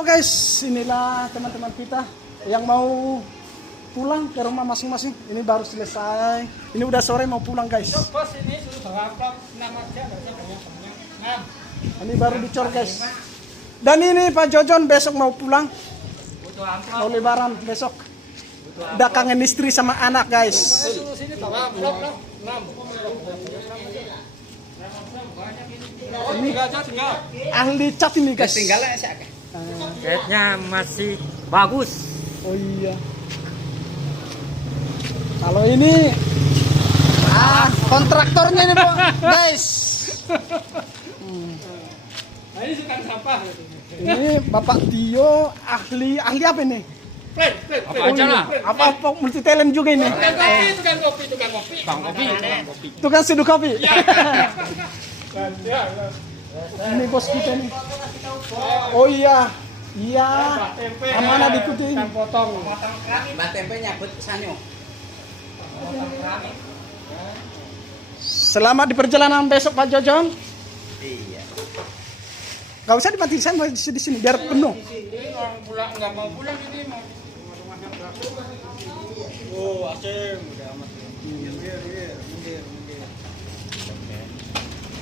Halo guys, inilah teman-teman kita yang mau pulang ke rumah masing-masing. Ini baru selesai. Ini udah sore mau pulang guys. Bos ini suruh bawa amplop 6 aja, nggak usah banyak-banyak. 6. Ini baru dicor guys. Dan ini Pak Jojon besok mau pulang. Butuh amplop. Mau lebaran besok. Udah kangen istri sama anak guys. Suruh sini bawa amplop loh. 6. Ini tinggal. ahli cat ini guys. Tinggalnya sih. Catnya masih bagus. Oh iya. Kalau ini kontraktornya ini guys. Nah, ini sukan sampah. Ini Bapak Tio ahli apa ini? Plan. Apa aja lah. Apa multi talent juga ini? Tukang kopi. Tukang seduh kopi. Ya. Ini bos kita nih. Oh iya. Iya. Amanah diikuti ini. Potong. Mbak tempe nyabut sanyo. Selamat di perjalanan besok Pak Jojon. Iya. Gak usah dimatiin, saya mau di sini biar penuh. Ini orang pulang nggak mau pulang ini mau rumahnya berapa? Oh, asem udah amat.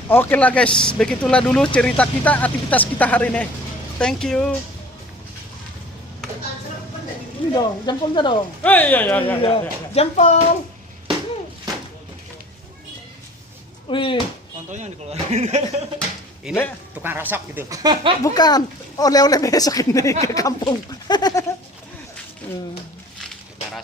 Oke lah guys, begitulah dulu cerita kita, aktivitas kita hari ini. Thank you. Ini dong, jempolnya dong. Iya. Jempol. Wih, Contohnya yang dikeluarin. Ini tukang rosok gitu. bukan oleh-oleh besok ini ke kampung.